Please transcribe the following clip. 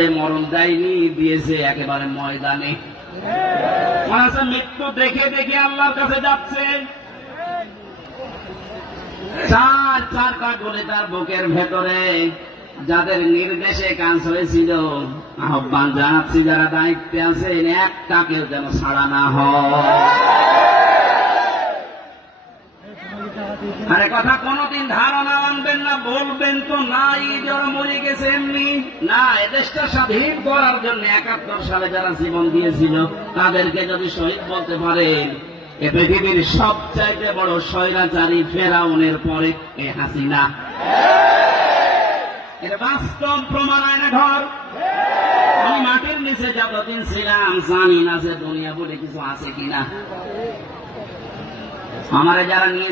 মরণ দেয়নি, দিয়েছে একেবারে ময়দানে। মৃত্যু দেখে দেখে আল্লাহর কাছে যাচ্ছে, চার চারটা করে তার বুকের ভেতরে যাদের নির্দেশে কাজ হয়েছিল, আহ্বান জানাচ্ছি যারা দায়িত্বে আছেন, একটা কেউ যেন ছাড়া না হয়। আরে কথা কোনদিন ধারণা আনবেন না, বলবেন তো নাই যারা মরে গেছে এমনি না। এদেশটা স্বাধীন করার জন্য 71 সালে যারা জীবন দিয়েছিল তাদেরকে যদি শহীদ বলতে পারেন, এ পৃথিবীর সবচাইতে বড় স্বৈরাচারী ফেরাউনের পরে এ হাসিনা। এটা বাস্তব প্রমাণ। আয়না ঘর। আমি মাটির নিচে যতদিন ছিলাম জানি না যে দুনিয়া বলে কিছু আছে কিনা। আমারে যারা নিয়েছে